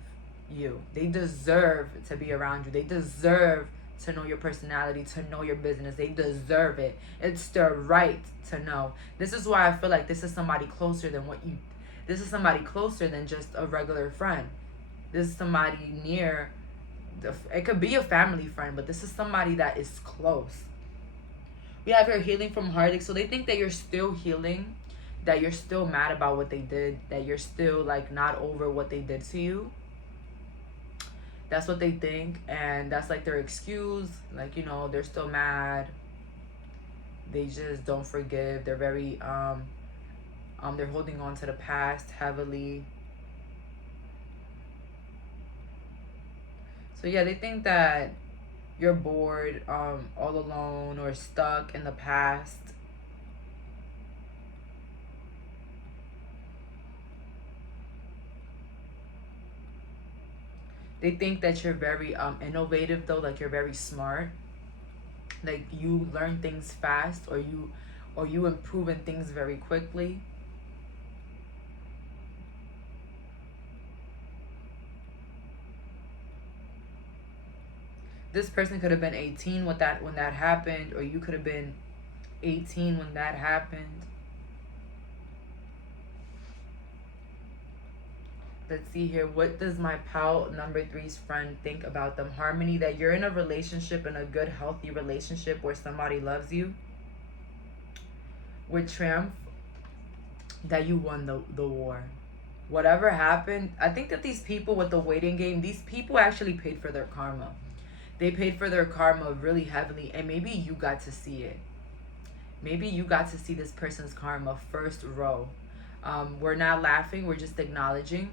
you. They deserve to be around you. They deserve to know your personality, to know your business. They deserve it. It's their right to know. This is why I feel like this is somebody closer than this is somebody closer than just a regular friend. This is somebody near, it could be a family friend, but this is somebody that is close. We have here healing from heartache. So they think that you're still healing, that you're still mad about what they did, that you're still like not over what they did to you. That's what they think, and that's like their excuse. Like, you know, they're still mad. They just don't forgive. They're very they're holding on to the past heavily. So yeah, they think that you're bored, all alone, or stuck in the past. They think that you're very innovative though, like you're very smart. Like you learn things fast, or you improve in things very quickly. This person could have been 18 when that happened, or you could have been 18 when that happened. Let's see here. What does my pal number 3's friend think about them? Harmony, that you're in a relationship, in a good, healthy relationship where somebody loves you. With Triumph, that you won the war. Whatever happened, I think that these people with the waiting game, these people actually paid for their karma. They paid for their karma really heavily, and maybe you got to see it. Maybe you got to see this person's karma first row. We're not laughing, we're just acknowledging.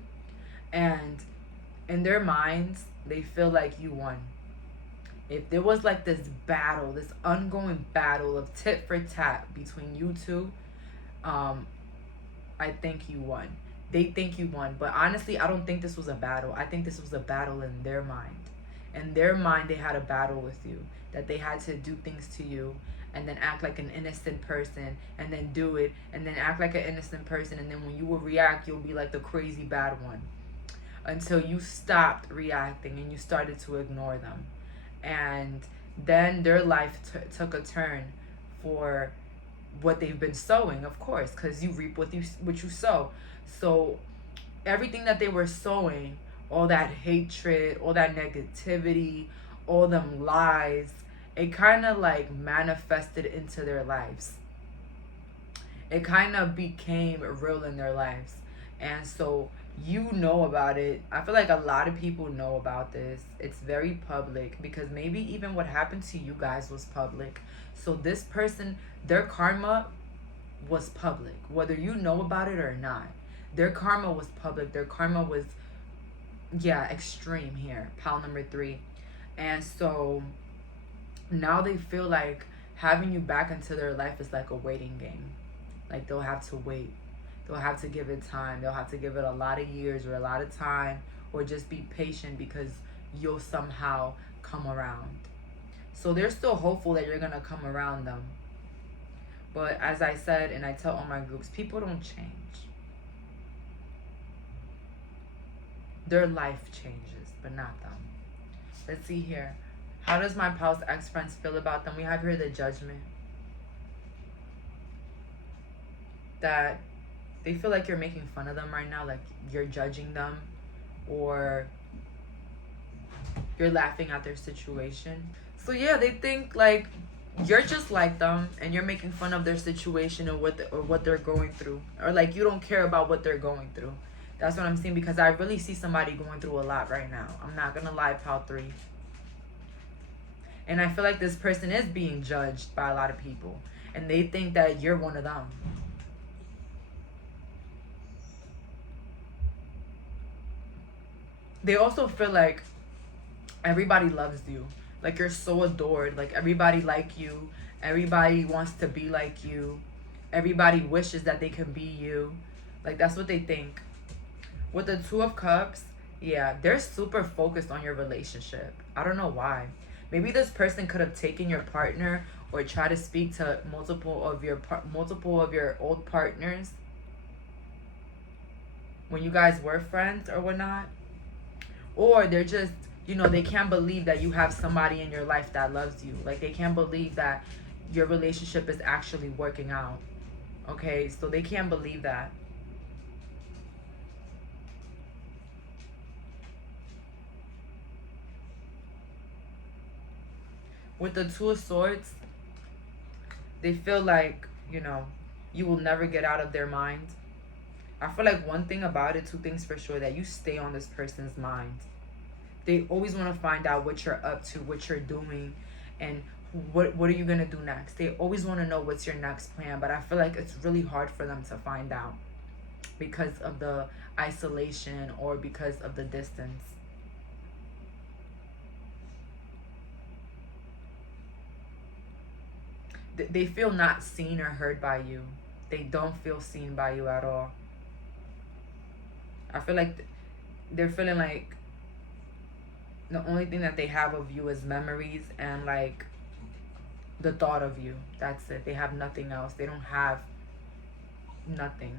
And in their minds, they feel like you won. If there was like this battle, this ongoing battle of tit for tat between you two, I think you won. They think you won. But honestly, I don't think this was a battle. I think this was a battle in their mind. In their mind, they had a battle with you. That they had to do things to you and then act like an innocent person, and then do it, and then act like an innocent person, and then when you will react, you'll be like the crazy bad one. Until you stopped reacting and you started to ignore them. And then their life took a turn for what they've been sowing, of course, because you reap what you sow. So everything that they were sowing, all that hatred, all that negativity, all them lies, it kind of like manifested into their lives. It kind of became real in their lives. And so you know about it. I feel like a lot of people know about this. It's very public, because maybe even what happened to you guys was public. So this person, their karma was public, whether you know about it or not. Their karma was public. Their karma was, yeah, extreme here, pal number 3. And so now they feel like having you back into their life is like a waiting game. Like they'll have to wait. They'll have to give it time. They'll have to give it a lot of years or a lot of time, or just be patient because you'll somehow come around. So they're still hopeful that you're going to come around them. But as I said, and I tell all my groups, people don't change. Their life changes, but not them. Let's see here. How does my pal's ex-friends feel about them? We have here the Judgment. That they feel like you're making fun of them right now, like you're judging them, or you're laughing at their situation. So yeah, they think like you're just like them and you're making fun of their situation, or what they're going through, or like you don't care about what they're going through. That's what I'm seeing, because I really see somebody going through a lot right now. I'm not gonna lie, pal 3. And I feel like this person is being judged by a lot of people, and they think that you're one of them. They also feel like everybody loves you. Like you're so adored. Like everybody like you. Everybody wants to be like you. Everybody wishes that they can be you. Like that's what they think. With the 2 of Cups, yeah, they're super focused on your relationship. I don't know why. Maybe this person could have taken your partner, or try to speak to multiple of your old partners when you guys were friends or whatnot. Or they're just, you know, they can't believe that you have somebody in your life that loves you. Like they can't believe that your relationship is actually working out. Okay, so they can't believe that. With the 2 of Swords, they feel like, you know, you will never get out of their mind. I feel like one thing about it, 2 things for sure, that you stay on this person's mind. They always want to find out what you're up to, what you're doing, and what are you going to do next. They always want to know what's your next plan, but I feel like it's really hard for them to find out because of the isolation or because of the distance. They feel not seen or heard by you. They don't feel seen by you at all. I feel like they're feeling like the only thing that they have of you is memories and like the thought of you. That's it. They have nothing else. They don't have nothing.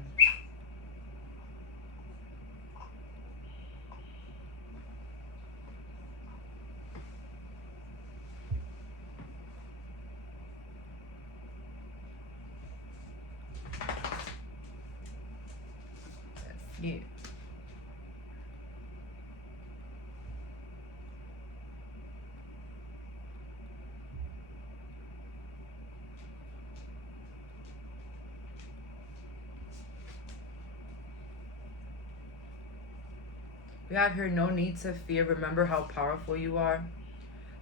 Yeah. We have here no need to fear. Remember how powerful you are.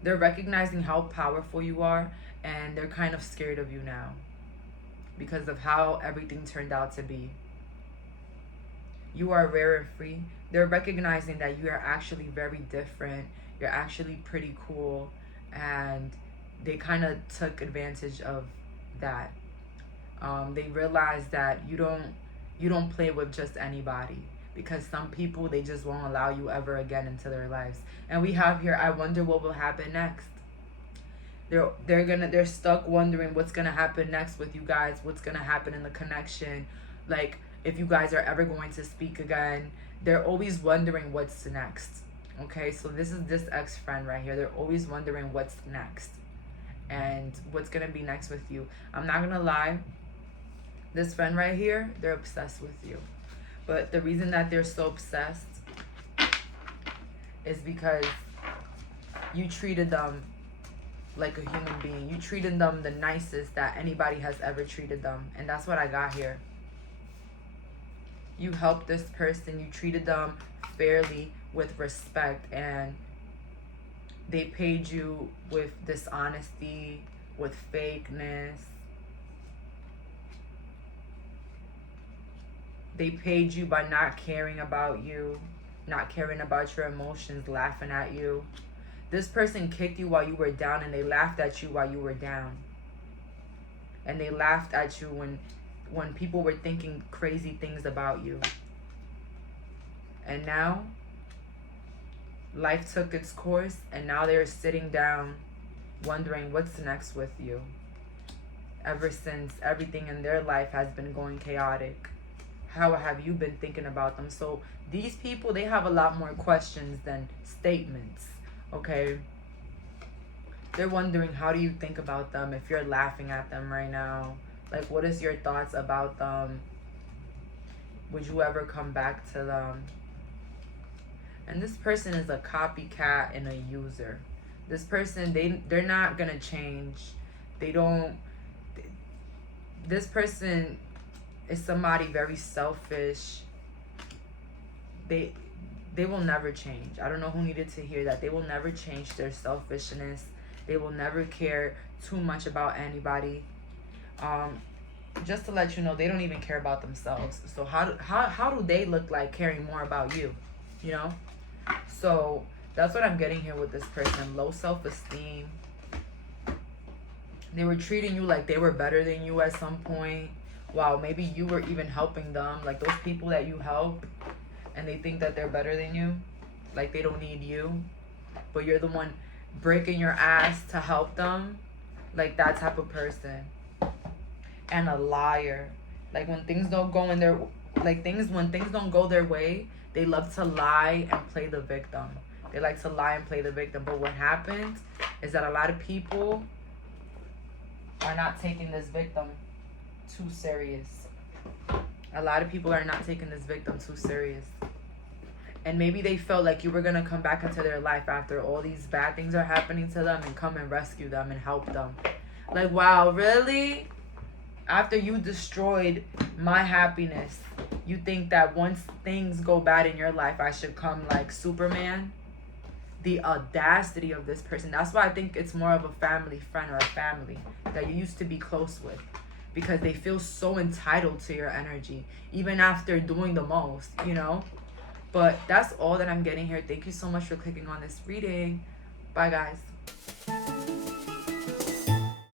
They're recognizing how powerful you are, and they're kind of scared of you now because of how everything turned out to be. You are rare and free. They're recognizing that you are actually very different. You're actually pretty cool, and they kind of took advantage of that. They realize that you don't play with just anybody, because some people, they just won't allow you ever again into their lives. And we have here, I wonder what will happen next. They're stuck wondering what's gonna happen next with you guys, what's gonna happen in the connection, like if you guys are ever going to speak again. They're always wondering what's next. Okay, so this is this ex-friend right here. They're always wondering what's next and what's gonna be next with you. I'm not gonna lie, this friend right here, they're obsessed with you. But the reason that they're so obsessed is because you treated them like a human being. You treated them the nicest that anybody has ever treated them. And that's what I got here. You helped this person. You treated them fairly, with respect. And they paid you with dishonesty, with fakeness. They paid you by not caring about you, not caring about your emotions, laughing at you. This person kicked you while you were down, and they laughed at you while you were down. And they laughed at you when people were thinking crazy things about you. And now, life took its course, and now they're sitting down wondering what's next with you. Ever since everything in their life has been going chaotic. How have you been thinking about them? So these people, they have a lot more questions than statements, okay? They're wondering, how do you think about them? If you're laughing at them right now, like, what is your thoughts about them? Would you ever come back to them? And this person is a copycat and a user. This person, they're not gonna change. This person is somebody very selfish. They will never change. I don't know who needed to hear that. They will never change their selfishness. They will never care too much about anybody. Just to let you know, they don't even care about themselves. So how do they look like caring more about you? You know? So that's what I'm getting here with this person. Low self-esteem. They were treating you like they were better than you at some point. Wow, maybe you were even helping them. Like those people that you help, and they think that they're better than you. Like they don't need you. But you're the one breaking your ass to help them. Like that type of person. And a liar. Like when things don't go in their... when things don't go their way, they love to lie and play the victim. They like to lie and play the victim. But what happens is that a lot of people are not taking this victim too serious. A lot of people are not taking this victim too serious. And maybe they felt like you were going to come back into their life after all these bad things are happening to them and come and rescue them and help them. Like, wow, really? After you destroyed my happiness, you think that once things go bad in your life, I should come like Superman? the audacity of this person. That's why I think it's more of a family friend or a family that you used to be close with, because they feel so entitled to your energy even after doing the most, you know. But that's all that I'm getting here. Thank you so much for clicking on this reading. Bye guys.